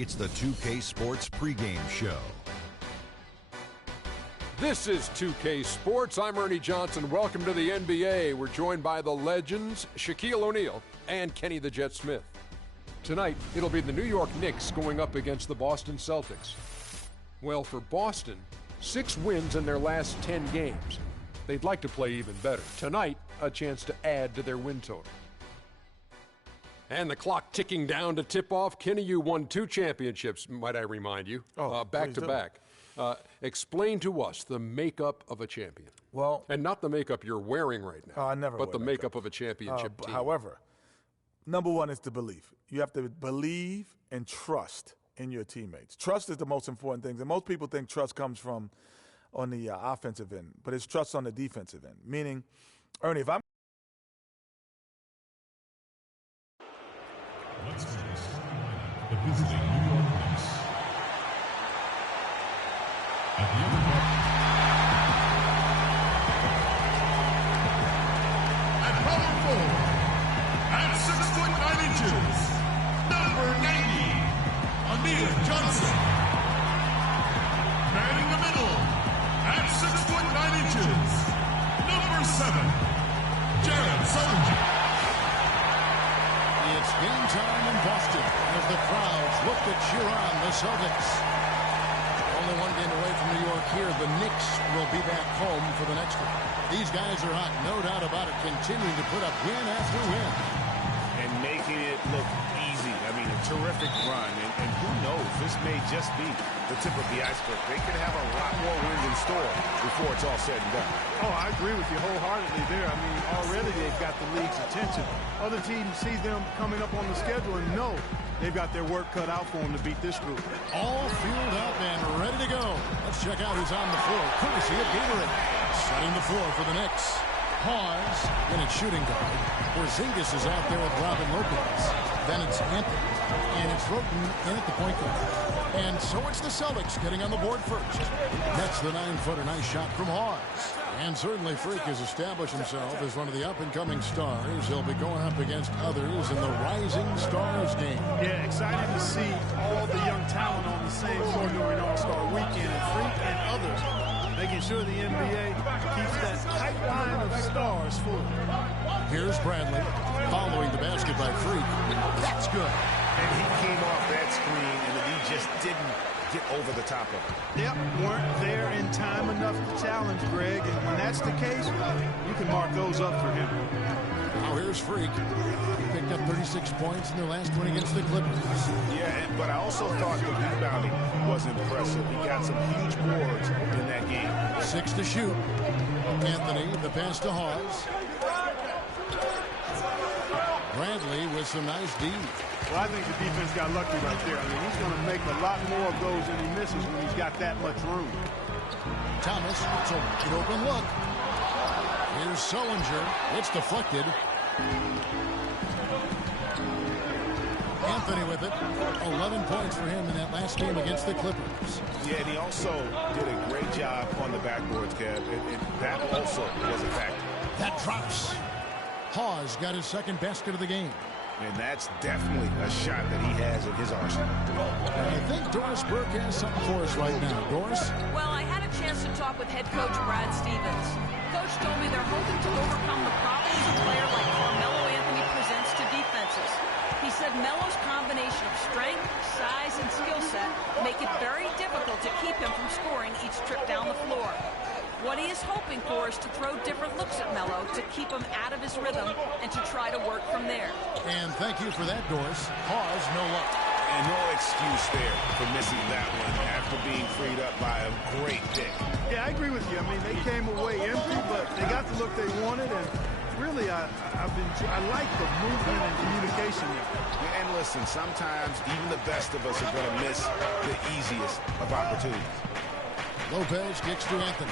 It's the 2K Sports pregame show. This is 2K Sports. I'm Ernie Johnson. Welcome to the NBA. We're joined by the legends, Shaquille O'Neal and Kenny the Jet Smith. Tonight, it'll be the New York Knicks going up against the Boston Celtics. Well, for Boston, 6 wins in their last 10 games. They'd like to play even better. Tonight, a chance to add to their win total. And the clock ticking down to tip off. Kenny, you won 2 championships, might I remind you, back to back. Explain to us the makeup of a champion. Well, and not the makeup you're wearing right now. I never. But the makeup of a championship team. However, number one is the belief. You have to believe and trust in your teammates. Trust is the most important thing. And most people think trust comes from on the offensive end, but it's trust on the defensive end. Meaning, Ernie, if I'm Let's do this. The visiting New York Knicks. At the other end. At power forward. At 6'9", number 90, Amir Johnson. Man in the middle. At 6'9", number 7, Jared Sullinger. It's game time in Boston as the crowds look to cheer on the Celtics. Only one game away from New York here. The Knicks will be back home for the next one. These guys are hot, no doubt about it, continuing to put up win after win. And making it look easy. I mean, a terrific run. And who knows, this may just be the tip of the iceberg. They could have a lot more wins in store before it's all said and done. Oh, I agree with you wholeheartedly there. I mean, already they've got the league's attention. Other teams see them coming up on the schedule and know they've got their work cut out for them to beat this group. All fueled up and ready to go. Let's check out who's on the floor, courtesy of Gatorade. Setting the floor for the Knicks. Pause in its shooting guard. Porzingis is out there with Robin Lopez. Then it's Anthony. And it's Roten in at the point guard. And so it's the Celtics getting on the board first. That's the 9-footer. Nice shot from Hawes. And certainly Freak has established himself as one of the up-and-coming stars. He'll be going up against others in the Rising Stars game. Yeah, excited to see all the young talent on the same floor during All-Star Weekend. And Freak and others making sure the NBA keeps that pipeline of stars full. Here's Bradley following the basket by Freak. That's good. And he came off that screen, and he just didn't get over the top of it. Yep, weren't there in time enough to challenge Greg. And when that's the case, you can mark those up for him. Now here's Freak. He picked up 36 points in their last one against the Clippers. Yeah, but I also thought the rebounding was impressive. He got some huge boards in that game. 6 to shoot. Anthony, the pass to Hawes. Bradley with some nice D. Well, I think the defense got lucky right there. I mean, he's going to make a lot more of those than he misses when he's got that much room. Thomas, it's a wide open look. Here's Sullinger. It's deflected. Anthony with it. 11 points for him in that last game against the Clippers. Yeah, and he also did a great job on the backboards, Kev. And that also was a factor. That drops. Hawes got his second basket of the game. And that's definitely a shot that he has in his arsenal. And I think Doris Burke has something for us right now. Doris? Well, I had a chance to talk with head coach Brad Stevens. Coach told me they're hoping to overcome the problems a player like Carmelo Anthony presents to defenses. He said Melo's combination of strength, size, and skill set make it very difficult to keep him from scoring each trip down the floor. What he is hoping for is to throw different looks at Melo to keep him out of his rhythm and to try to work from there. And thank you for that, Doris. Hawes, no luck. And no excuse there for missing that one after being freed up by a great pick. Yeah, I agree with you. I mean, they came away empty, but they got the look they wanted, and really, I like the movement and communication there. Yeah, and listen, sometimes even the best of us are going to miss the easiest of opportunities. Lopez kicks to Anthony.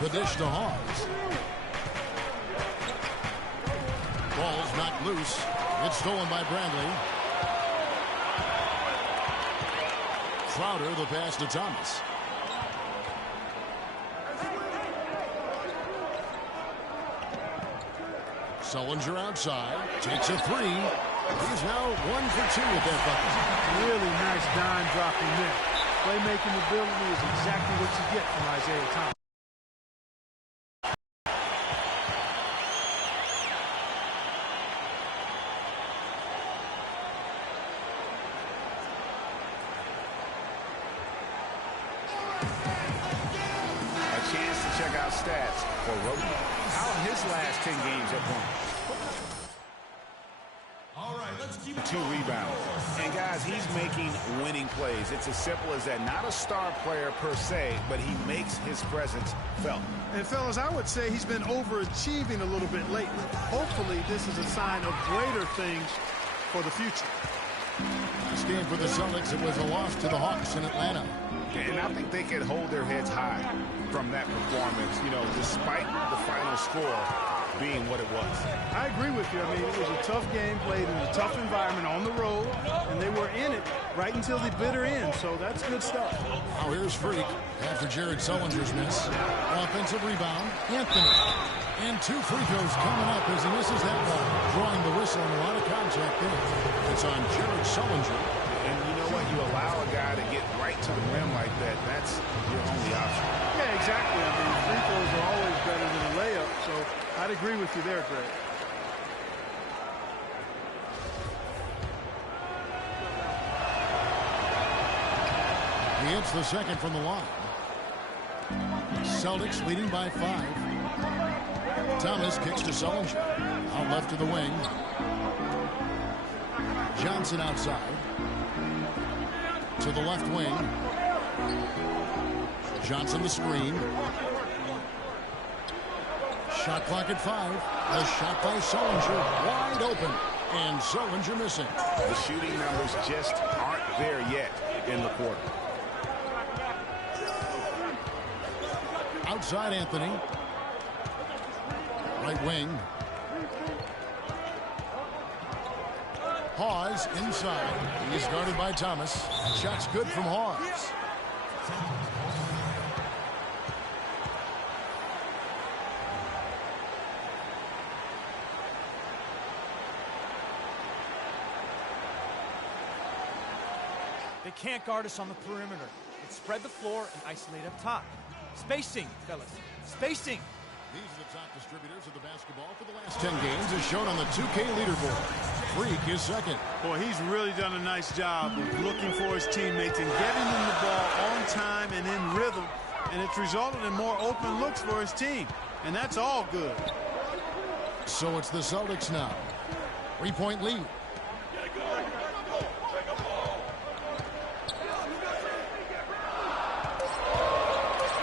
The dish to Hawes. Ball's knocked loose. It's stolen by Bradley. Crowder the pass to Thomas. Sullinger outside. Takes a three. He's now 1 for 2 with that bucket. Really nice dime dropping there. Playmaking ability is exactly what you get from Isaiah Thomas. A chance to check out stats for Roden. How his last 10 games have gone. 2 rebounds. And guys, he's making winning plays. It's as simple as that. Not a star player per se, but he makes his presence felt. And fellas, I would say he's been overachieving a little bit lately. Hopefully this is a sign of greater things for the future. Last game for the Celtics, it was a loss to the Hawks in Atlanta. And I think they could hold their heads high from that performance, you know, despite the final score being what it was. I agree with you. I mean, it was a tough game played in a tough environment on the road, and they were in it right until the bitter end, so that's good stuff. Now here's Freak after Jared Sullinger's miss. Offensive rebound, Anthony. And 2 free throws coming up as he misses that one. Drawing the whistle and a lot of contact there. It's on Jared Sullinger. And you know what? You allow a guy to get right to the rim like that, that's your only option. Yeah, exactly. I mean, free throws are always better than a layup, so I'd agree with you there, Greg. He hits the second from the line. Celtics leading by 5. Thomas kicks to Sullinger. Out left to the wing. Johnson outside. To the left wing. Johnson the screen. Shot clock at 5. A shot by Sullinger. Wide open. And Sullinger missing. The shooting numbers just aren't there yet in the quarter. Outside Anthony. Right wing. Hawes inside. He's guarded by Thomas. Shot's good from Hawes. They can't guard us on the perimeter. Let's spread the floor and isolate up top. Spacing, fellas. Spacing. These are the top distributors of the basketball for the last 10 games as shown on the 2K leaderboard. Freak is second. Boy, he's really done a nice job of looking for his teammates and getting them the ball on time and in rhythm. And it's resulted in more open looks for his team. And that's all good. So it's the Celtics now. 3-point lead.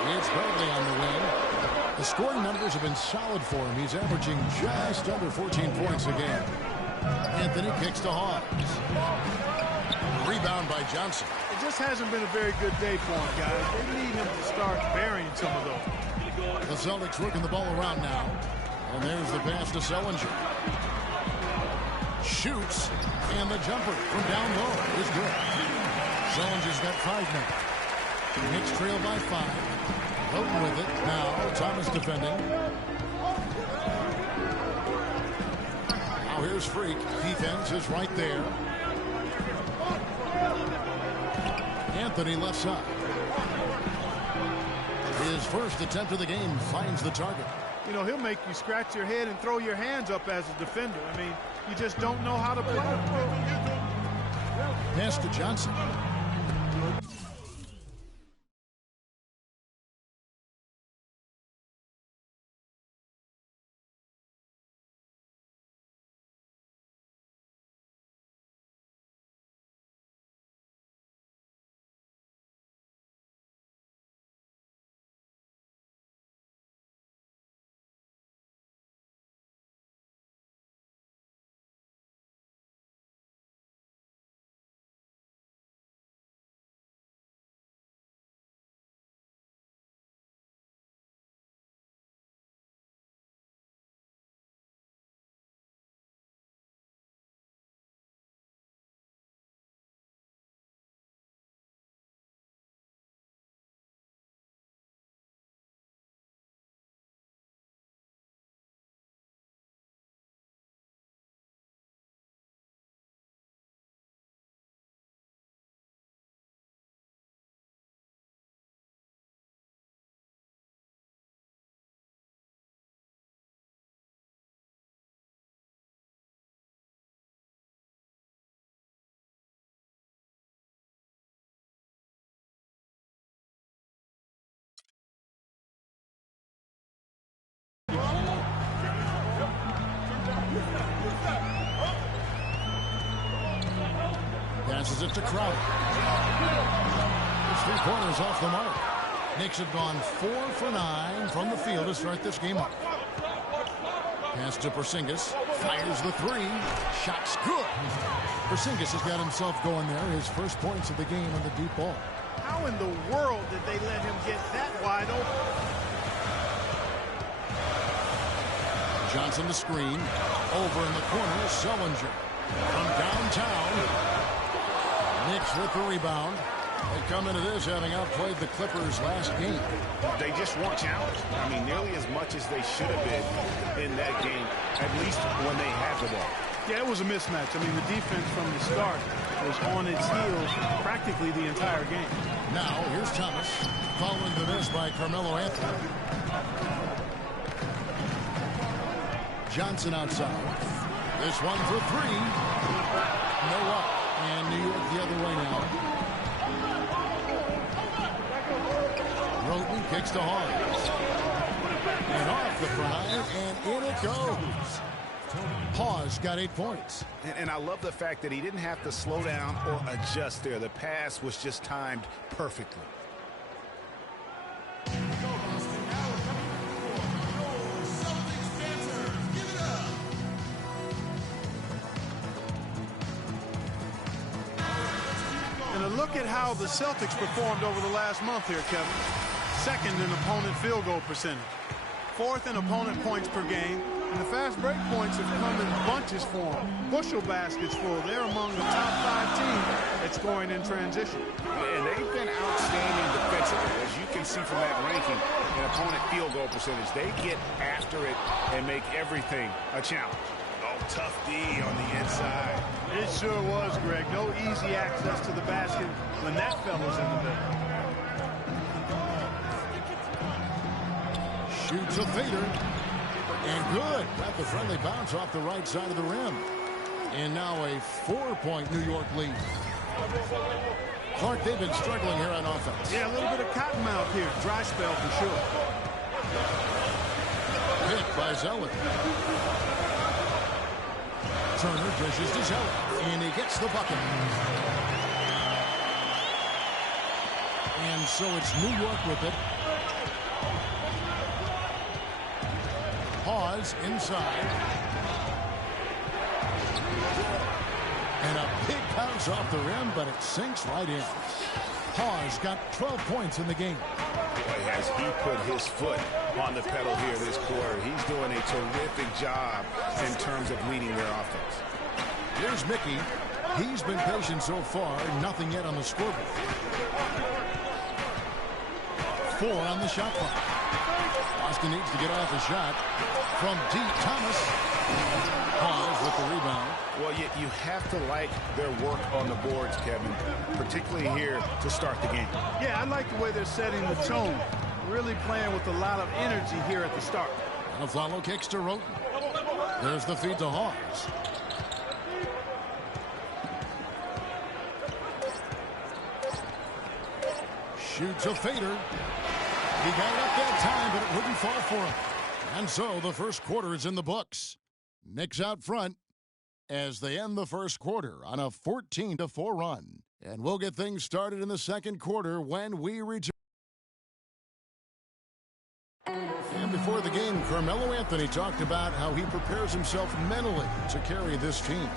It's Bradley on the wing. The scoring numbers have been solid for him. He's averaging just under 14 points a game. Anthony kicks to Hawes. Rebound by Johnson. It just hasn't been a very good day for him, guys. They need him to start burying some of those. The Celtics working the ball around now. And there's the pass to Sullinger. Shoots. And the jumper from down low is good. Sullinger's got 5 now. Knicks trail by 5. Houghton with it. Now Thomas defending. Now here's Freak. Defense is right there. Anthony left side. His first attempt of the game finds the target. You know, he'll make you scratch your head and throw your hands up as a defender. I mean, you just don't know how to play. Pass to Johnson. Passes it to Crowder. His three-pointers off the mark. Knicks have gone 4 for 9 from the field to start this game up. Pass to Porzingis. Fires the three. Shot's good. Porzingis has got himself going there. His first points of the game on the deep ball. How in the world did they let him get that wide open? Johnson the screen. Over in the corner, Sullinger. From downtown. Knicks with the rebound. They come into this having outplayed the Clippers last game. They just weren't challenged. I mean, nearly as much as they should have been in that game, at least when they had the ball. Yeah, it was a mismatch. I mean, the defense from the start was on its heels practically the entire game. Now, here's Thomas. Following the miss by Carmelo Anthony. Johnson outside. This one for three. No up. And New York the other way now. Roten kicks to Hawes. And off the front, and in it goes. Hawes got 8 points. And I love the fact that he didn't have to slow down or adjust there. The pass was just timed perfectly. And a look at how the Celtics performed over the last month here, Kevin. Second in opponent field goal percentage. Fourth in opponent points per game. And the fast break points have come in bunches for them. Bushel baskets full. They're among the top 5 teams at scoring in transition. And they've been outstanding defensively, as you can see from that ranking in opponent field goal percentage. They get after it and make everything a challenge. Oh, tough D on the inside. It sure was, Greg. No easy access to the basket when that fella's in the middle. Shoots a fader. And good. Got the friendly bounce off the right side of the rim. And now a 4-point New York lead. Clark, they've been struggling here on offense. Yeah, a little bit of cottonmouth here. Dry spell for sure. Pick by Zeller. Turner dishes to Zeller. And he gets the bucket. And so it's New York with it. Hawes inside. And a big bounce off the rim, but it sinks right in. Hawes got 12 points in the game. Boy, has he put his foot on the pedal here this quarter. He's doing a terrific job in terms of leading their offense. Here's Mickey. He's been patient so far. Nothing yet on the scoreboard. 4 on the shot clock. Boston needs to get off a shot. From deep, Thomas. Hawes with the rebound. Well, you have to like their work on the boards, Kevin, particularly here to start the game. Yeah, I like the way they're setting the tone. Really playing with a lot of energy here at the start. And follow kicks to Roten. There's the feed to Hawes. Shoots a fader. He got it up that time, but it wouldn't fall for him. And so the first quarter is in the books. Knicks out front as they end the first quarter on a 14-4 run. And we'll get things started in the second quarter when we return. And before the game, Carmelo Anthony talked about how he prepares himself mentally to carry this team.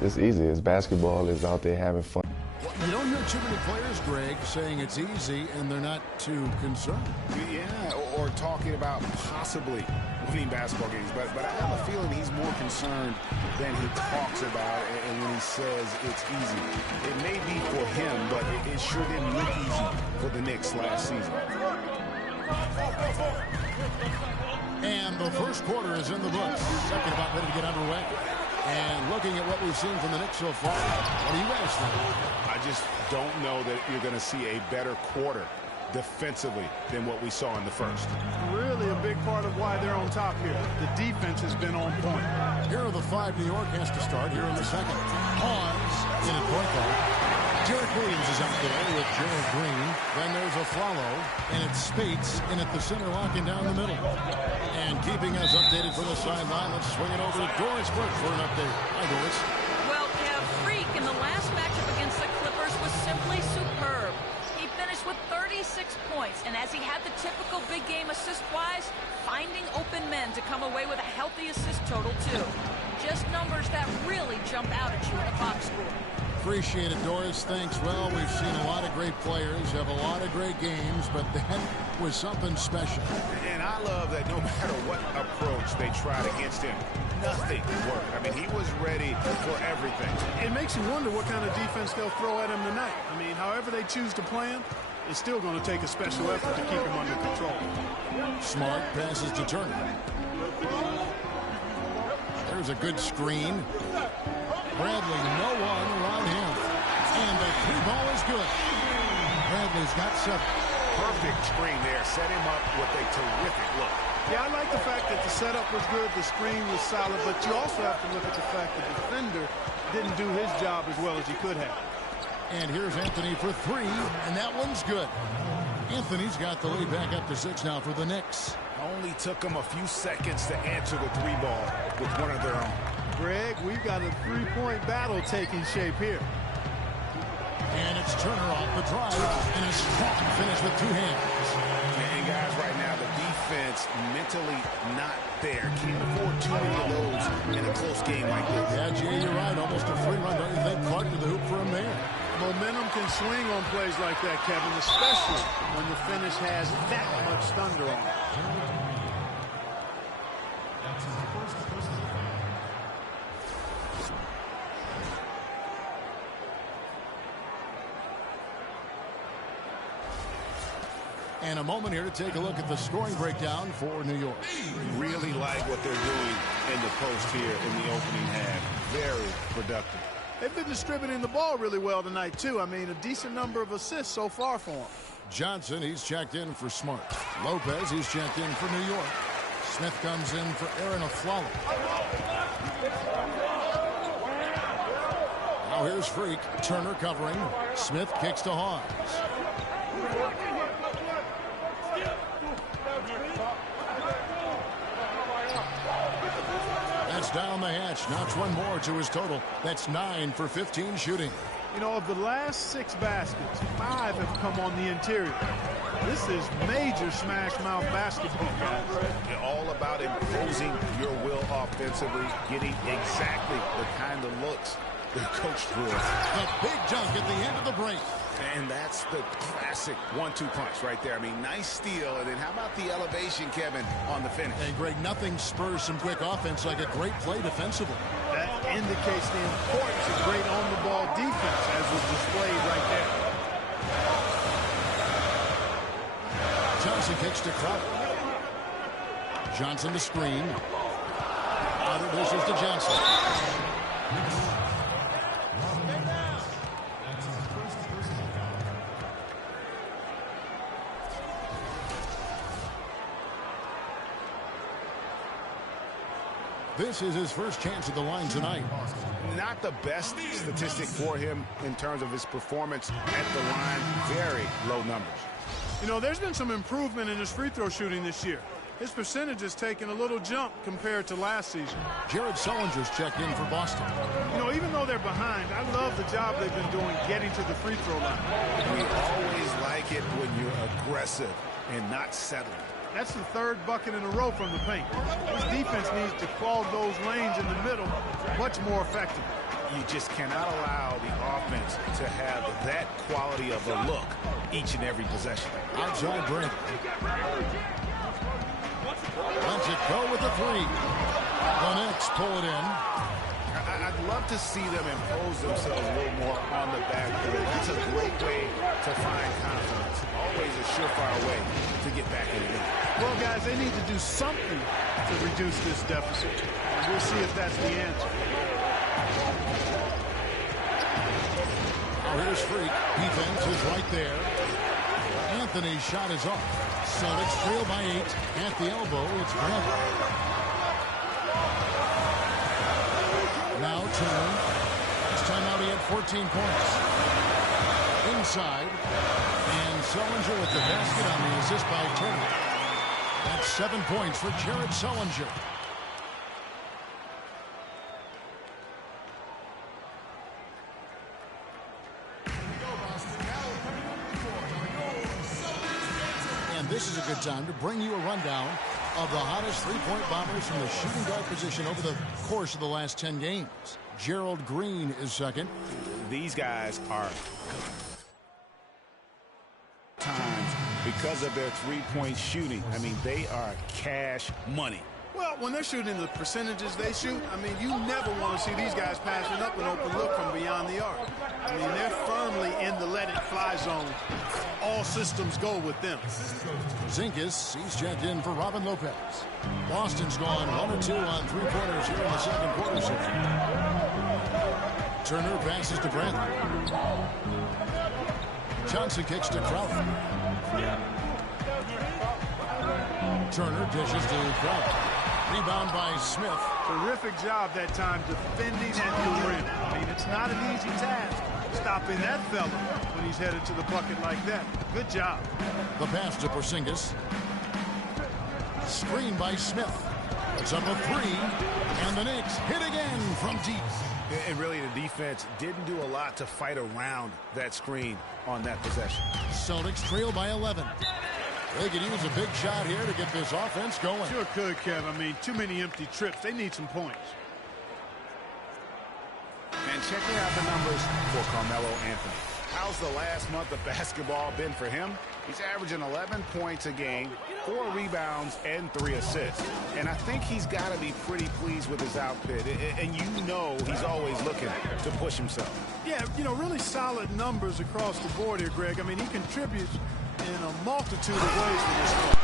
It's easy. It's basketball. It's out there having fun. You don't hear too many players, Greg, saying it's easy and they're not too concerned. Yeah, or talking about possibly winning basketball games. But I have a feeling he's more concerned than he talks about and when he says it's easy. It may be for him, but it sure didn't look easy for the Knicks last season. And the first quarter is in the books. Second about ready to get underway. And looking at what we've seen from the Knicks so far, what do you guys think? I just don't know that you're going to see a better quarter defensively than what we saw in the first. Really a big part of why they're on top here. The defense has been on point. Here are the 5 New York has to start here in the second. Hawes in at point guard. Derek Williams is out there with Gerald Green. Then there's a follow, and it's Spates in at the center, locking down the middle. And keeping us updated from the sideline, let's swing it over to Doris Burke for an update. Hi, Doris. Well, Kev, Freak in the last matchup against the Clippers was simply superb. He finished with 36 points, and as he had the typical big game assist-wise, finding open men to come away with a healthy assist total, too. Just numbers that really jump out at you in the box score. Appreciate it, Doris. Thanks. Well, we've seen a lot of great players have a lot of great games, but that was something special. And I love that no matter what approach they tried against him, nothing worked. I mean, he was ready for everything. It makes you wonder what kind of defense they'll throw at him tonight. I mean, however they choose to play him, it's still going to take a special effort to keep him under control. Smart passes to Turner. There's a good screen. Bradley, no one around him. And the three ball is good. Bradley's got 7. Perfect screen there. Set him up with a terrific look. Yeah, I like the fact that the setup was good, the screen was solid, but you also have to look at the fact that the defender didn't do his job as well as he could have. And here's Anthony for 3, and that one's good. Anthony's got the lead back up to 6 now for the Knicks. Only took them a few seconds to answer the 3-ball with one of their own. Greg, we've got a 3-point battle taking shape here. And it's Turner off the drive, and a strong finish with 2 hands. And guys, right now, the defense mentally not there. Can't afford too many of those in a close game like this. Yeah, Jay, you're right. Almost a free run. Don't you think? Clark to the hoop for him there. Momentum can swing on plays like that, Kevin, especially when the finish has that much thunder on it. And a moment here to take a look at the scoring breakdown for New York. Really like what they're doing in the post here in the opening half. Very productive. They've been distributing the ball really well tonight, too. I mean, a decent number of assists so far for them. Johnson, he's checked in for Smart. Lopez, he's checked in for New York. Smith comes in for Aaron Aflalo. Now here's Freak. Turner covering. Smith kicks to Hawes. That's down the hatch. Notch one more to his total. That's 9 for 15 shooting. You know, of the last 6 baskets, 5 have come on the interior. This is major smash mouth basketball, guys. All about imposing your will offensively, getting exactly the kind of looks the coach drills. A big dunk at the end of the break. And that's the classic 1-2 punch right there. I mean, nice steal. And then how about the elevation, Kevin, on the finish? And, Greg, nothing spurs some quick offense like a great play defensively. That indicates the importance of great on-the-ball defense, as was displayed right there. Johnson kicks to Crowder. Johnson to screen. Crowder dishes to Johnson. This is his first chance at the line tonight. Not the best statistic for him in terms of his performance at the line. Very low numbers. You know, there's been some improvement in his free throw shooting this year. His percentage has taken a little jump compared to last season. Jared Sullinger's checked in for Boston. You know, even though they're behind, I love the job they've been doing getting to the free throw line. We always like it when you're aggressive and not settling. That's the 3rd bucket in a row from the paint. This defense needs to clog those lanes in the middle much more effectively. You just cannot allow the offense to have that quality of a look each and every possession. Outside break. Lets it go with the 3. The Knicks pull it in. I'd love to see them impose themselves a little more on the backboard. It's a great way to find confidence. Always a surefire way to get back in the game. Well, guys, they need to do something to reduce this deficit. And we'll see if that's the answer. Now here's Freak. Defense is right there. Anthony's shot is off. Celtics trail by 8. At the elbow, it's Bradley. Now Turner. This time out he had 14 points. inside. And Sullinger with the basket on the assist by Turner. That's 7 points for Jared Sullinger. And this is a good time to bring you a rundown of the hottest three-point bombers from the shooting guard position over the course of the last 10 games. Gerald Green is second. These guys are times because of their three-point shooting. I mean, they are cash money. Well, when they're shooting the percentages they shoot, I mean, you never want to see these guys passing up an open look from beyond the arc. I mean, they're firmly in the let-it-fly zone. All systems go with them. Zingas, he's checked in for Robin Lopez. Boston's gone 1 or 2 on three-pointers here in the second quarter section. Turner passes to Bradley. Johnson kicks to Crowder. Turner dishes to Crowder. Rebound by Smith. Terrific job that time defending at the rim. I mean, it's not an easy task stopping that fella when he's headed to the bucket like that. Good job. The pass to Porzingis. Screen by Smith. It's up a three, and the Knicks hit again from deep. And really, the defense didn't do a lot to fight around that screen on that possession. Celtics trail by 11. They could use a big shot here to get this offense going. Sure could, Kev. I mean, too many empty trips. They need some points. And checking out the numbers for Carmelo Anthony. How's the last month of basketball been for him? He's averaging 11 points a game, 4 rebounds, and 3 assists. And I think he's got to be pretty pleased with his outfit. And you know he's always looking to push himself. Yeah, you know, really solid numbers across the board here, Greg. I mean, he contributes in a multitude of ways for this squad.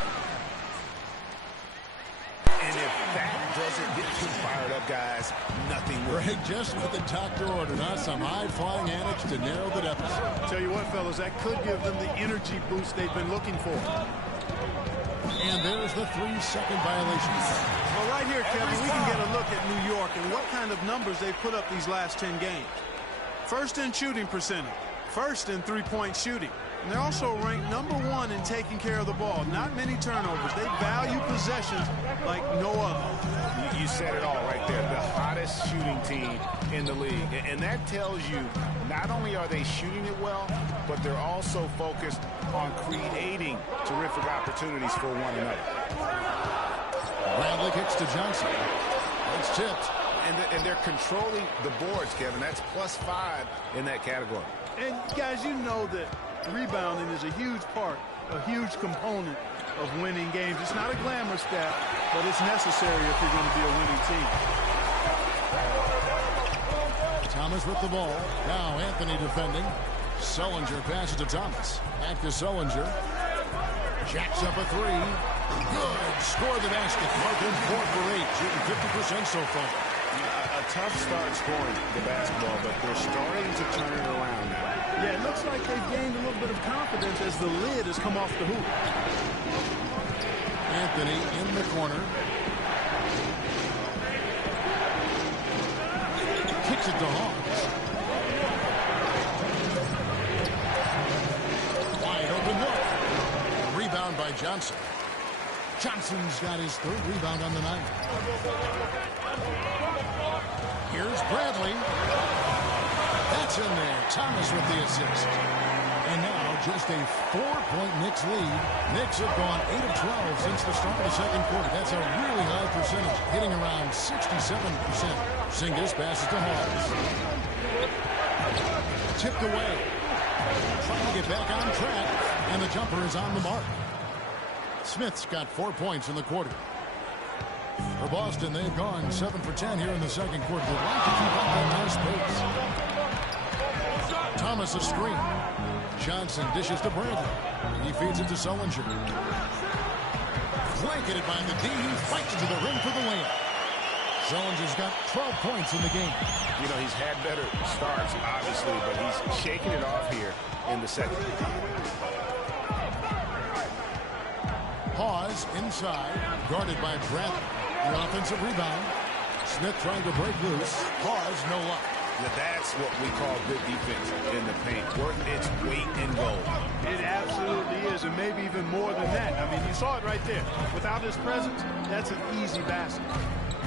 And if that doesn't get too fired up, guys, nothing will. Greg just with the doctor ordered us some high-flying antics to narrow the deficit. Tell you what, fellas, that could give them the energy boost they've been looking for. And there's the 3-second violation. Well, right here, Kevin, we can get a look at New York and what kind of numbers they've put up these last 10 games. First in shooting percentage. First in three-point shooting. And they're also ranked #1 in taking care of the ball. Not many turnovers. They value possessions like no other. You said it all right there. The hottest shooting team in the league. And that tells you not only are they shooting it well, but they're also focused on creating terrific opportunities for one another. Bradley kicks to Johnson. It's tipped. And they're controlling the boards, Kevin. That's +5 in that category. And, guys, you know that rebounding is a huge part, a huge component of winning games. It's not a glamour stat, but it's necessary if you're going to be a winning team. Thomas with the ball. Now Anthony defending. Sullinger passes to Thomas. Back to Sullinger. Jacks up a three. Good. Score the basket. Markin 4 for 8. Shooting 50% so far. A tough start scoring the basketball, but they're starting to turn it around now. Yeah, it looks like they've gained a little bit of confidence as the lid has come off the hoop. Anthony in the corner. Kicks it to Hawks. Wide open look. Rebound by Johnson. Johnson's got his 3rd rebound on the night. Here's Bradley. That's in there. Thomas with the assist. And now just a 4-point Knicks lead. Knicks have gone 8 of 12 since the start of the second quarter. That's a really high percentage, hitting around 67%. Zingas passes to Hawks. Tipped away. Trying to get back on track, and the jumper is on the mark. Smith's got 4 points in the quarter. For Boston, they've gone 7 for 10 here in the second quarter. They'd like to keep up that nice pace. Thomas a screen. Johnson dishes to Bradley. He feeds it to Sullinger. Blanketed by the D. He fights to the rim for the layup. Sullinger's got 12 points in the game. You know, he's had better starts, obviously, but he's shaking it off here in the second. Pause inside, guarded by Bradley. The offensive rebound. Smith trying to break loose. Pause, no luck. That's what we call good defense in the paint. Worth its weight in gold. It absolutely is, and maybe even more than that. I mean, you saw it right there. Without his presence, that's an easy basket.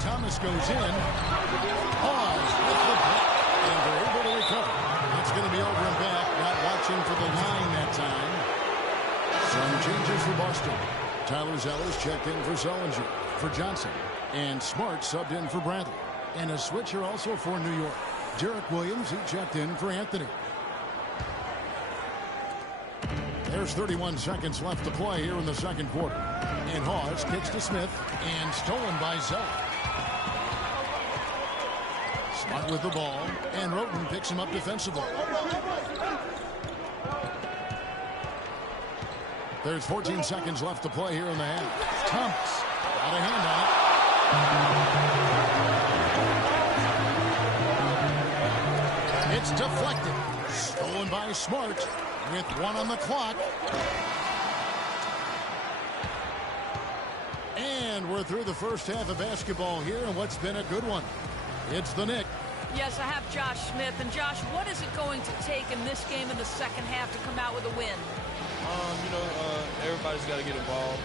Thomas goes in. Pause with the block, and they're able to recover. It's going to be over and back. Not watching for the line that time. Some changes for Boston. Tyler Zeller's checked in for Sullinger. For Johnson. And Smart subbed in for Bradley. And a switcher also for New York. Derek Williams, he checked in for Anthony. There's 31 seconds left to play here in the second quarter. And Hawes kicks to Smith. And stolen by Zeller. Smart with the ball. And Roten picks him up defensively. There's 14 seconds left to play here in the half. Thomas got a hand on it. It's deflected. Stolen by Smart with 1 on the clock. And we're through the first half of basketball here, and what's been a good one. It's the Knicks. Yes, I have Josh Smith. And Josh, what is it going to take in this game in the second half to come out with a win? Everybody's got to get involved.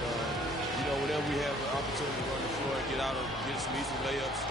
Whenever we have an opportunity to run the floor, get some easy layups.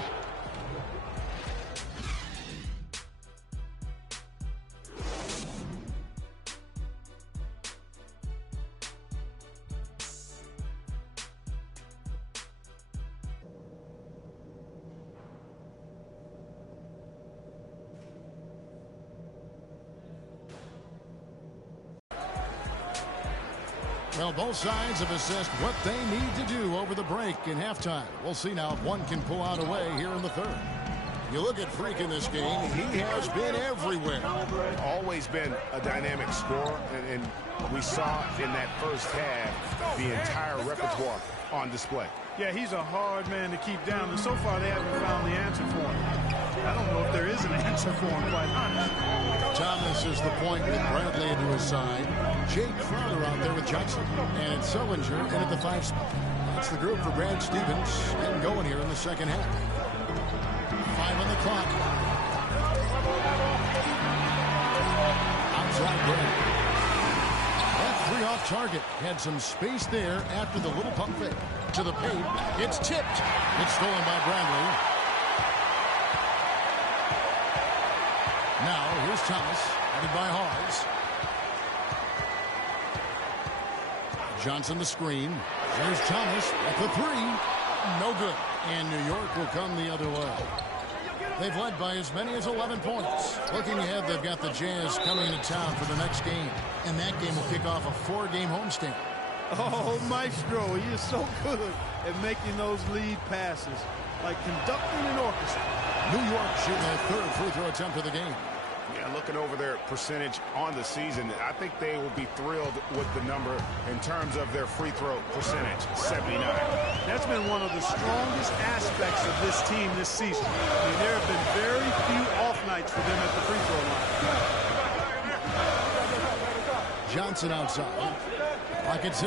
Well, both sides have assessed what they need to do over the break in halftime. We'll see now if one can pull out a way here in the third. You look at Freak in this game, he has been everywhere. Always been a dynamic scorer, and we saw in that first half the entire repertoire on display. Yeah, he's a hard man to keep down, and so far they haven't found the answer for him. I don't know if there is an answer for him, quite honestly. Thomas is the point with Bradley into his side. Jay Crowder out there with Johnson. And it's Sullinger in at the 5 spot. That's the group for Brad Stevens getting going here in the second half. 5 on the clock. Outside Brad. That 3 off target. Had some space there after the little pump fake. To the paint. It's tipped. It's stolen by Bradley. Now, here's Thomas, headed by Hawes. Johnson the screen. There's Thomas at the 3. No good. And New York will come the other way. They've led by as many as 11 points. Looking ahead, they've got the Jazz coming into town for the next game. And that game will kick off a 4-game homestand. Oh, Maestro, he is so good at making those lead passes, like conducting an orchestra. New York shooting their 3rd free throw attempt of the game. Yeah, looking over their percentage on the season, I think they will be thrilled with the number in terms of their free throw percentage, 79. That's been one of the strongest aspects of this team this season. I mean, there have been very few off nights for them at the free throw line. Johnson outside. Clock at 6.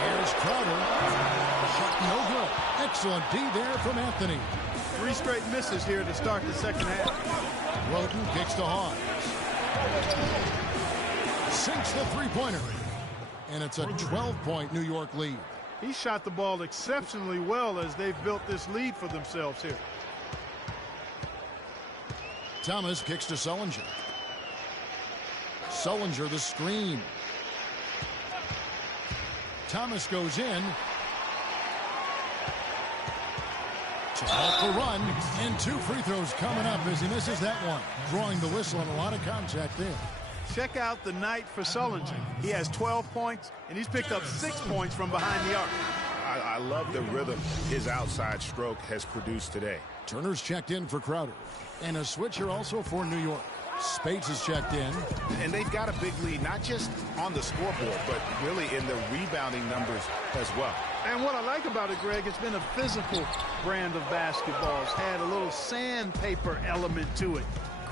Here's Crowder. Shot no good. Excellent D there from Anthony. 3 straight misses here to start the second half. Roten kicks to Hawes. Sinks the 3-pointer. And it's a 12-point New York lead. He shot the ball exceptionally well as they've built this lead for themselves here. Thomas kicks to Sullinger. Sullinger the screen. Thomas goes in. To help the run, and 2 free throws coming up as he misses that one. Drawing the whistle and a lot of contact there. Check out the night for Sullinger. He has 12 points, and he's picked up 6 points from behind the arc. I love the rhythm his outside stroke has produced today. Turner's checked in for Crowder. And a switcher also for New York. Spates is checked in. And they've got a big lead, not just on the scoreboard, but really in the rebounding numbers as well. And what I like about it, Greg, it's been a physical brand of basketball. It's had a little sandpaper element to it.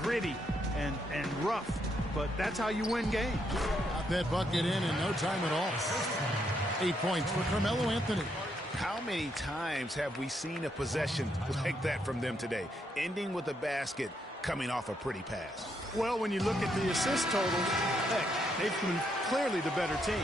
Gritty and rough. But that's how you win games. Got that bucket in no time at all. 8 points for Carmelo Anthony. How many times have we seen a possession like that from them today, ending with a basket coming off a pretty pass? Well, when you look at the assist total, heck, they've been clearly the better team.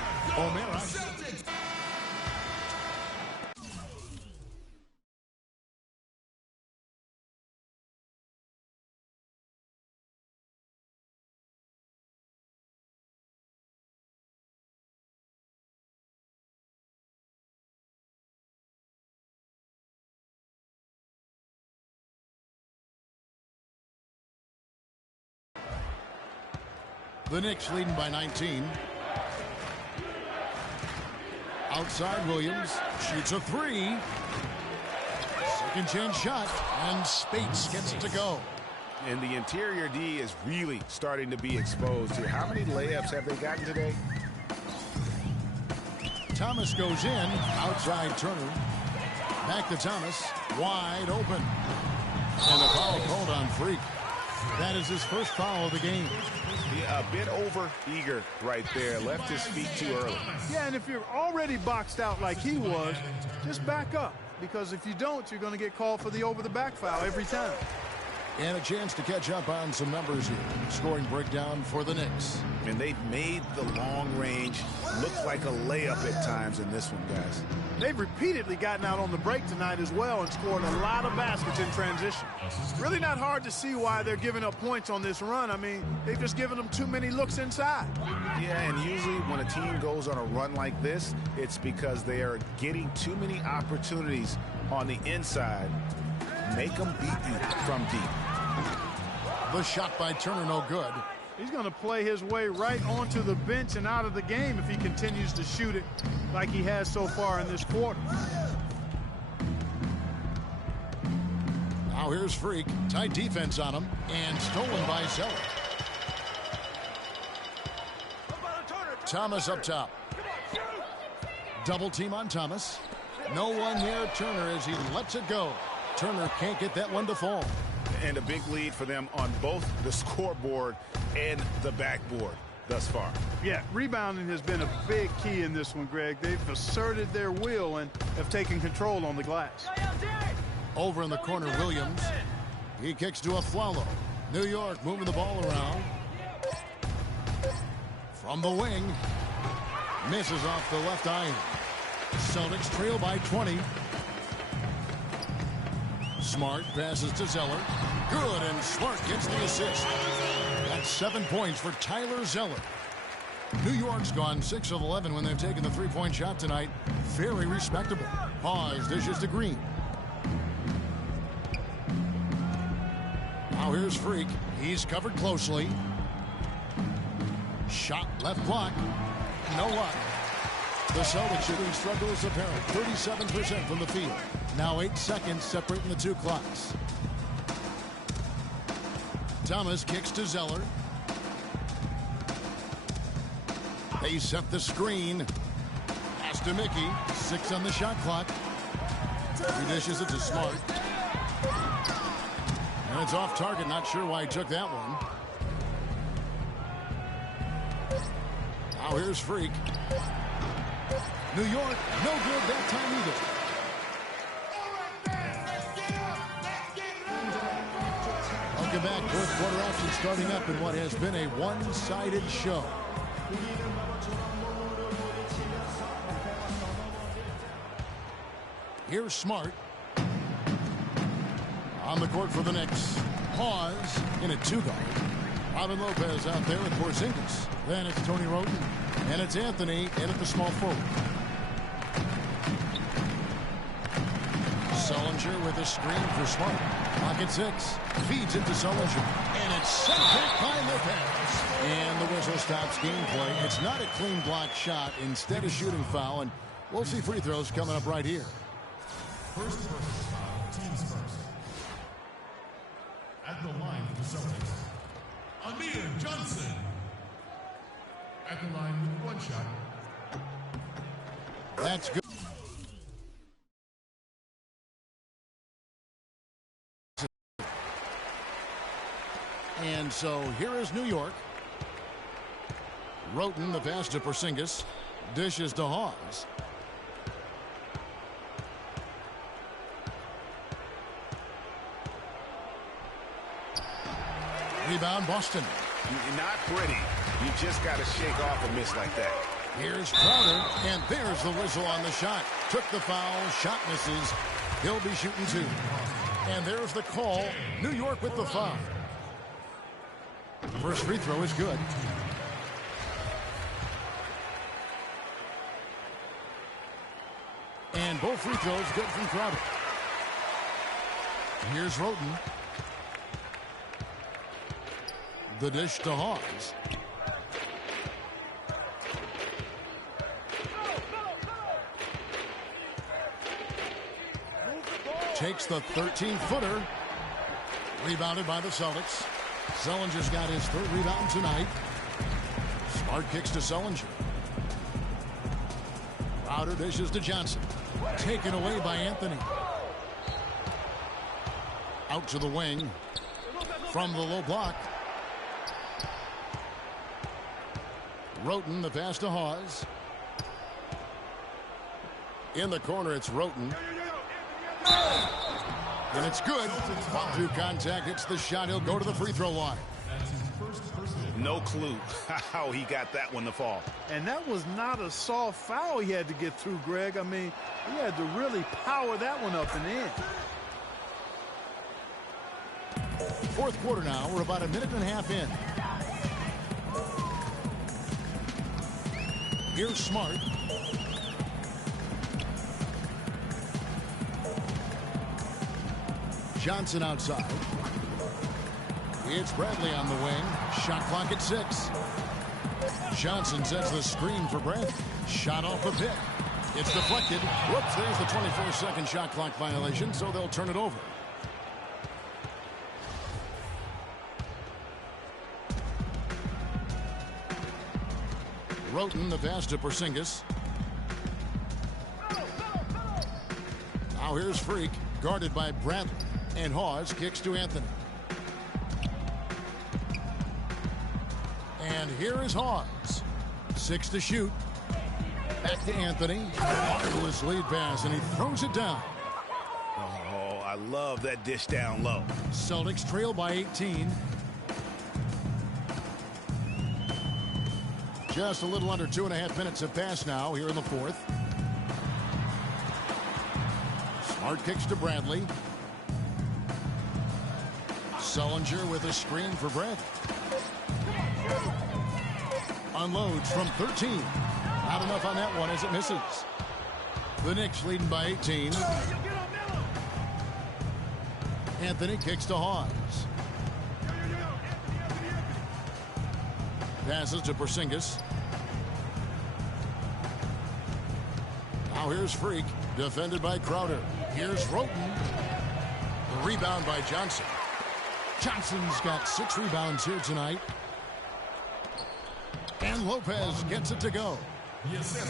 The Knicks leading by 19. Outside Williams shoots a three. Second chance shot, and Spates gets it to go. And the interior D is really starting to be exposed here. How many layups have they gotten today? Thomas goes in. Outside Turner. Back to Thomas. Wide open. And a foul called on Freak. That is his first foul of the game. A bit over eager right there. Left his feet too early. Yeah, and if you're already boxed out like he was, just back up. Because if you don't, you're going to get called for the over-the-back foul every time. And a chance to catch up on some numbers here. Scoring breakdown for the Knicks. And they've made the long range look like a layup at times in this one, guys. They've repeatedly gotten out on the break tonight as well and scored a lot of baskets in transition. Really not hard to see why they're giving up points on this run. I mean, they've just given them too many looks inside. Yeah, and usually when a team goes on a run like this, it's because they are getting too many opportunities on the inside. Make them beat you from deep. The shot by Turner, no good. He's going to play his way right onto the bench and out of the game if he continues to shoot it like he has so far in this quarter. Now here's Freak. Tight defense on him. And stolen by Zeller. Thomas up top. Double team on Thomas. No one near Turner as he lets it go. Turner can't get that one to fall. And a big lead for them on both the scoreboard and the backboard thus far. Yeah, rebounding has been a big key in this one, Greg. They've asserted their will and have taken control on the glass. Over in the corner, Williams. He kicks to Afflalo. New York moving the ball around. From the wing. Misses off the left iron. Celtics trail by 20. Smart passes to Zeller. Good, and Smart gets the assist. That's 7 points for Tyler Zeller. New York's gone 6 of 11 when they've taken the three-point shot tonight. Very respectable. Pause, dishes to Green. Now here's Freak. He's covered closely. Shot left block. No luck. The Celtics shooting struggle is apparent. 37% from the field. Now 8 seconds separating the two clocks. Thomas kicks to Zeller. They set the screen. Pass to Mickey. 6 on the shot clock. He dishes it to Smart. And it's off target. Not sure why he took that one. Now here's Freak. New York, no good that time either. Welcome back. Fourth quarter action starting up in what has been a one-sided show. Here's Smart. On the court for the Knicks. Pause in a two-guard. Robin Lopez out there with Porzingis. Then it's Tony Roten. And it's Anthony in at the small forward. Sullinger with a screen for Smart. Pocket 6. Feeds it to Sullinger. And it's sent back by Lopez. And the whistle stops gameplay. It's not a clean block shot. Instead, a shooting foul. And we'll see free throws coming up right here. First personal foul, teams first. At the line for the Celtics, Amir Johnson. At the line with one shot. That's good. And so here is New York. Roten, the pass to Porzingis. Dishes to Hawes. Rebound, Boston. Not pretty. You just got to shake off a miss like that. Here's Crowder, and there's the whistle on the shot. Took the foul, shot misses. He'll be shooting 2. And there's the call. New York with the foul. First free throw is good. And both free throws good from Crowder. Here's Roten. The dish to Hawes. Takes the 13-footer. Rebounded by the Celtics. Sullinger's got his 3rd rebound tonight. Smart kicks to Sullinger. Crowder dishes to Johnson. Taken away by Anthony. Out to the wing. From the low block. Roten, the pass to Hawes. In the corner, it's Roten. And it's good. Through contact, hits the shot. He'll go to the free throw line. No clue how he got that one to fall. And that was not a soft foul he had to get through, Greg. I mean, he had to really power that one up and in. Fourth quarter now. We're about a minute and a half in. Here's Smart. Johnson outside. It's Bradley on the wing. Shot clock at 6. Johnson sets the screen for Bradley. Shot off the pick. It's deflected. Whoops, there's the 24-second shot clock violation, so they'll turn it over. Roten, the pass to Porzingis. Now here's Freak, guarded by Bradley. And Hawes kicks to Anthony. And here is Hawes. 6 to shoot. Back to Anthony. Marvelous lead pass, and he throws it down. Oh, I love that dish down low. Celtics trail by 18. Just a little under 2.5 minutes have passed now here in the fourth. Smart kicks to Bradley. Sullinger with a screen for Bradley. Unloads from 13. Not enough on that one as it misses. The Knicks leading by 18. Anthony kicks to Hawes. Passes to Porzingis. Now here's Freak, defended by Crowder. Here's Roten. The rebound by Johnson. Johnson's got 6 rebounds here tonight. And Lopez gets it to go.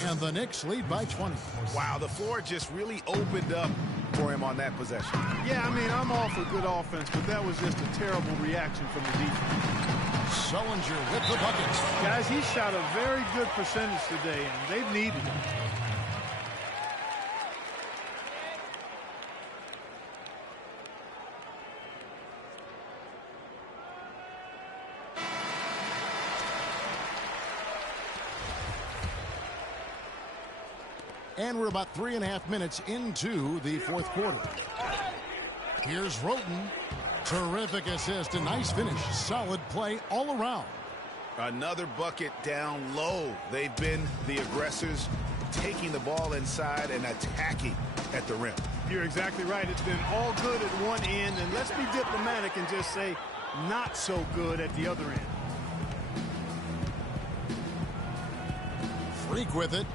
And the Knicks lead by 20. Wow, the floor just really opened up for him on that possession. Yeah, I mean, I'm all for good offense, but that was just a terrible reaction from the defense. Sullinger with the buckets. Guys, he shot a very good percentage today, and they've needed it. And we're about 3.5 minutes into the fourth quarter. Here's Roten. Terrific assist, a nice finish. Solid play all around. Another bucket down low. They've been the aggressors, taking the ball inside and attacking at the rim. You're exactly right. It's been all good at one end, and let's be diplomatic and just say not so good at the other end. Freak with it.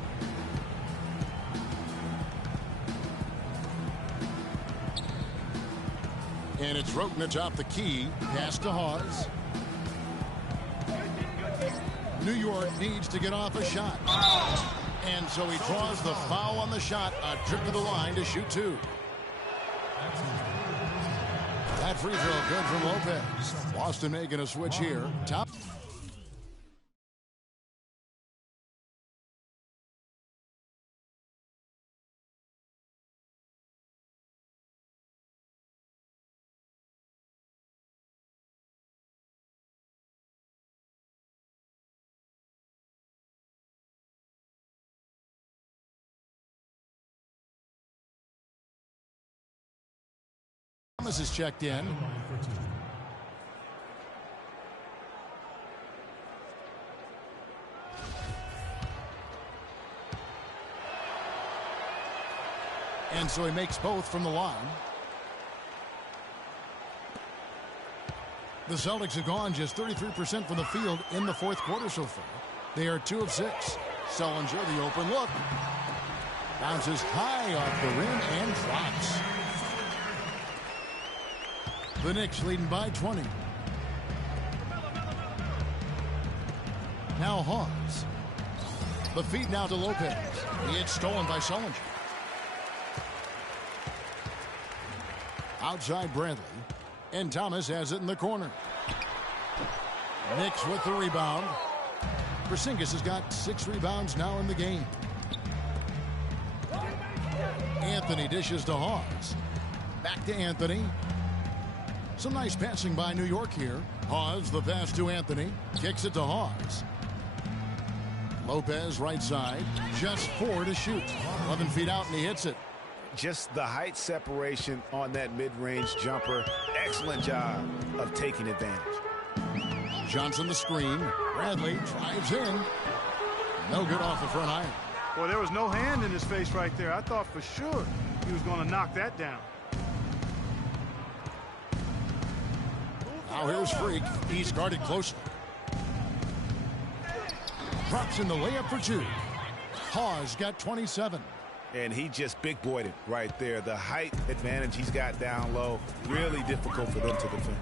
And it's Roten atop the key. Pass to Hawes. New York needs to get off a shot. And so he draws the foul on the shot. A trip to the line to shoot 2. That free throw good from Lopez. Boston making a switch here. Top. Thomas is checked in. And so he makes both from the line. The Celtics have gone just 33% from the field in the fourth quarter so far. They are 2 of 6. Sullinger, the open look. Bounces high off the rim and drops. The Knicks leading by 20. Now Hawes. The feed now to Lopez. It's stolen by Sullinger. Outside Bradley. And Thomas has it in the corner. Knicks with the rebound. Porzingis has got 6 rebounds now in the game. Anthony dishes to Hawes. Back to Anthony. Some nice passing by New York here. Hawes, the pass to Anthony. Kicks it to Hawes. Lopez right side. Just 4 to shoot. 11 feet out and he hits it. Just the height separation on that mid-range jumper. Excellent job of taking advantage. Johnson the screen. Bradley drives in. No good off the front iron. Well, there was no hand in his face right there. I thought for sure he was going to knock that down. Now here's Freak. He's guarded closely. Drops in the layup for 2. Hawes got 27. And he just big boyed it right there. The height advantage he's got down low. Really difficult for them to defend.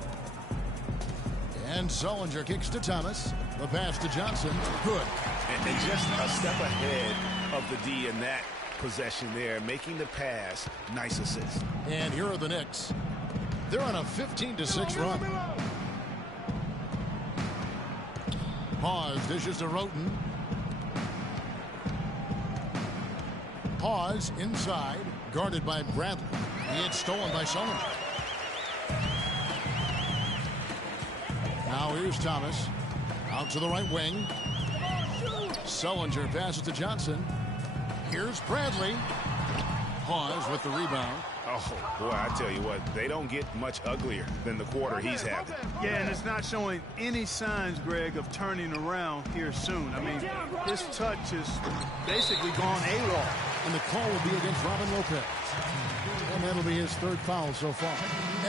And Sullinger kicks to Thomas. The pass to Johnson. Good. And just a step ahead of the D in that possession there. Making the pass. Nice assist. And here are the Knicks. They're on a 15-6 run. Hawes dishes to Roten. Hawes inside, guarded by Bradley. It's stolen by Sullinger. Now here's Thomas. Out to the right wing. Sullinger passes to Johnson. Here's Bradley. Hawes with the rebound. Oh, boy, I tell you what, they don't get much uglier than the quarter he's having. Yeah, and it's not showing any signs, Greg, of turning around here soon. I mean, his touch is basically gone AWOL. And the call will be against Robin Lopez. And that'll be his 3rd foul so far.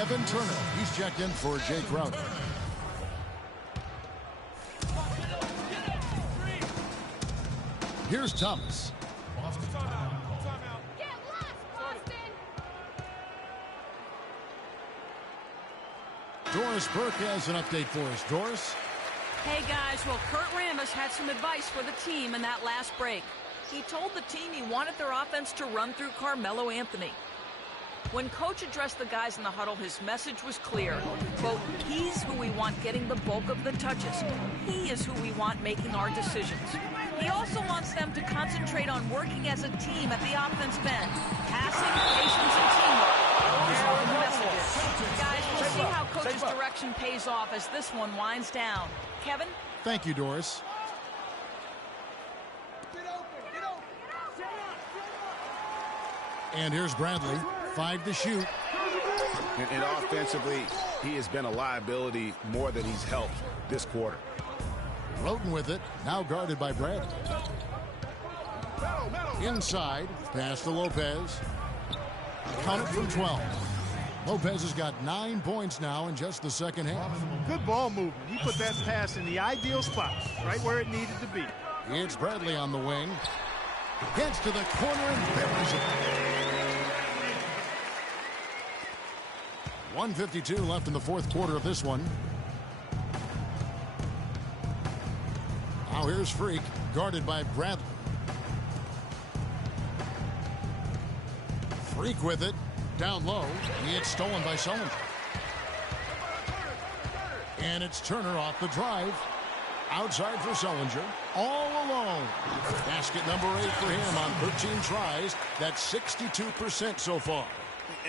Evan Turner, he's checked in for Jay Crowder. Here's Thomas. Doris Burke has an update for us. Doris? Hey, guys. Well, Kurt Rambis had some advice for the team in that last break. He told the team he wanted their offense to run through Carmelo Anthony. When Coach addressed the guys in the huddle, his message was clear. Quote, he's who we want getting the bulk of the touches. He is who we want making our decisions. He also wants them to concentrate on working as a team at the offensive end. Passing, patience, and teamwork. Those are the messages. Guys, we'll see how Coach's direction pays off as this one winds down. Kevin? Thank you, Doris. And here's Bradley. 5 to shoot. And offensively, he has been a liability more than he's helped this quarter. Roten with it. Now guarded by Bradley. Inside. Pass to Lopez. Count it from 12. Lopez has got 9 points now in just the second half. Good ball movement. He put that pass in the ideal spot, right where it needed to be. It's Bradley on the wing. Gets to the corner and buries it. 1:52 left in the fourth quarter of this one. Now here's Freak, guarded by Bradley. Freak with it, down low. It's stolen by Sullinger. And it's Turner off the drive. Outside for Sullinger, all alone. Basket number 8 for him on 13 tries. That's 62% so far.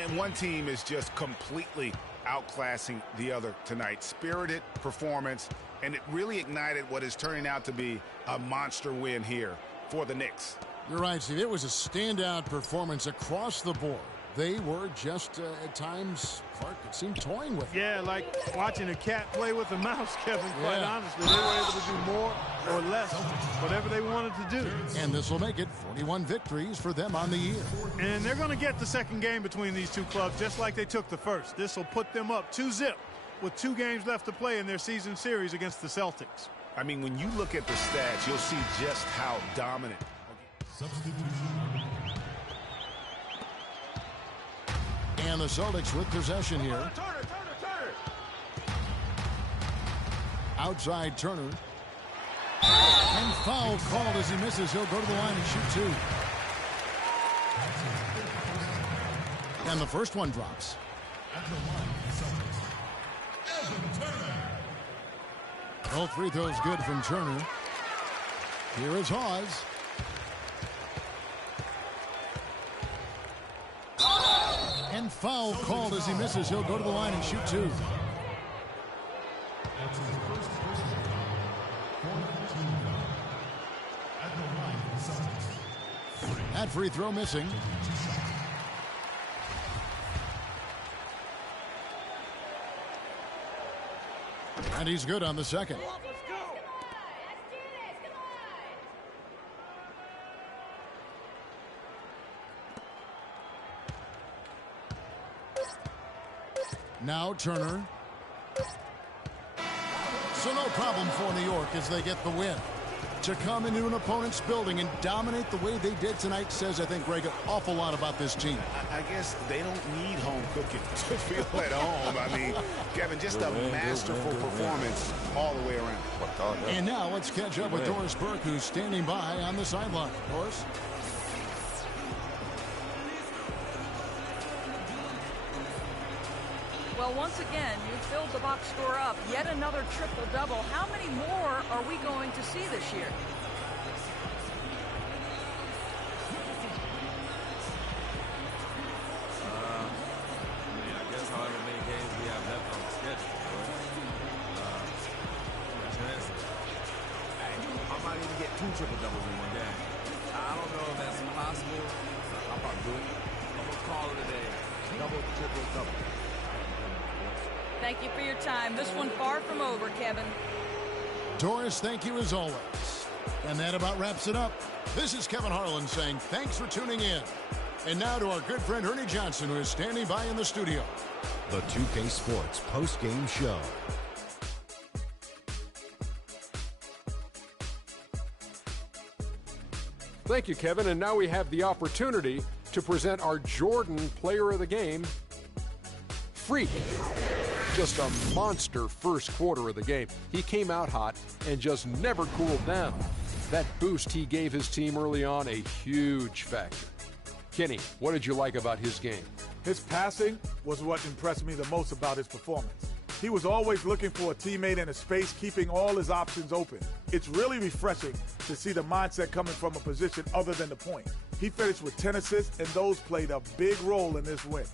And one team is just completely outclassing the other tonight. Spirited performance, and it really ignited what is turning out to be a monster win here for the Knicks. You're right, Steve. It was a standout performance across the board. they were just, at times, Clark, it seemed toying with. Yeah, like watching a cat play with a mouse, Kevin, quite honestly. They were able to do more or less, whatever they wanted to do. And this will make it 41 victories for them on the year. And they're going to get the second game between these two clubs just like they took the first. This will put them up 2-0 with 2 games left to play in their season series against the Celtics. I mean, when you look at the stats, you'll see just how dominant. And the Celtics with possession here. Outside Turner. And foul called as he misses. He'll go to the line and shoot 2. And the first one drops. Both free throws good from Turner. Here is Hawes. And foul called as he misses. He'll go to the line and shoot 2. That free throw missing. And he's good on the second. Now Turner. So no problem for New York as they get the win. To come into an opponent's building and dominate the way they did tonight says, I think, Greg, an awful lot about this team. I guess they don't need home cooking to feel at home. I mean, Kevin, just a masterful performance all the way around. And now let's catch up with Doris Burke, who's standing by on the sideline. Doris? Well, once again, you filled the box score up. Yet another triple-double. How many more are we going to see this year? I guess however many games we have left on the schedule. I might even get 2 triple-doubles in one game. I don't know if that's possible. I'll probably do it. I'm going to call it a day. Double, triple-double. Thank you for your time. This one far from over, Kevin. Doris, thank you as always. And that about wraps it up. This is Kevin Harlan saying thanks for tuning in. And now to our good friend Ernie Johnson, who is standing by in the studio. The 2K Sports post-game show. Thank you, Kevin. And now we have the opportunity to present our Jordan Player of the Game, Freak. Just a monster first quarter of the game. He came out hot and just never cooled down. That boost he gave his team early on, a huge factor. Kenny, what did you like about his game? His passing was what impressed me the most about his performance. He was always looking for a teammate in a space, keeping all his options open. It's really refreshing to see the mindset coming from a position other than the point. He finished with 10 assists, and those played a big role in this win.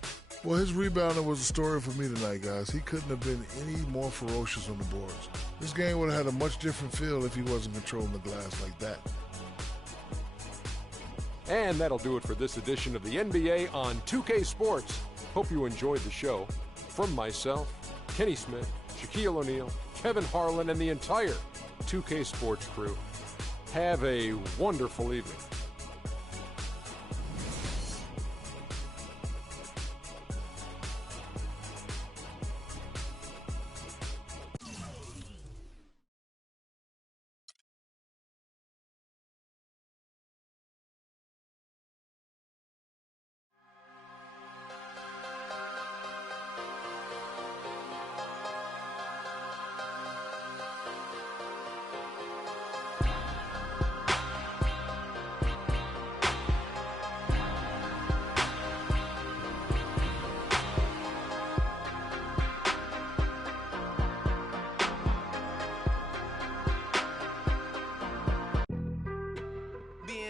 Well, his rebounding was a story for me tonight, guys. He couldn't have been any more ferocious on the boards. This game would have had a much different feel if he wasn't controlling the glass like that. And that'll do it for this edition of the NBA on 2K Sports. Hope you enjoyed the show. From myself, Kenny Smith, Shaquille O'Neal, Kevin Harlan, and the entire 2K Sports crew. Have a wonderful evening.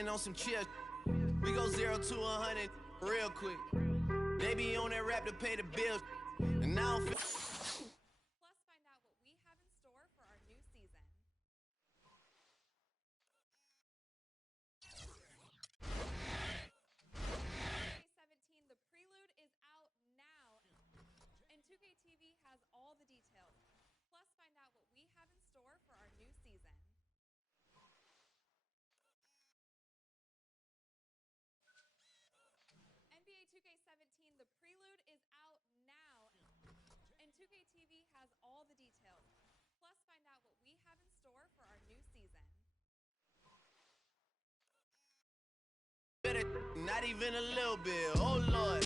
On some chill, we go 0 to 100 real quick. They be on that rap to pay the bills, and now I'm Plus, find out what we have in store for our new season. 2017, the prelude has all the details. Plus, find out what we have in store for our new season. Not even a little bit. Oh, Lord.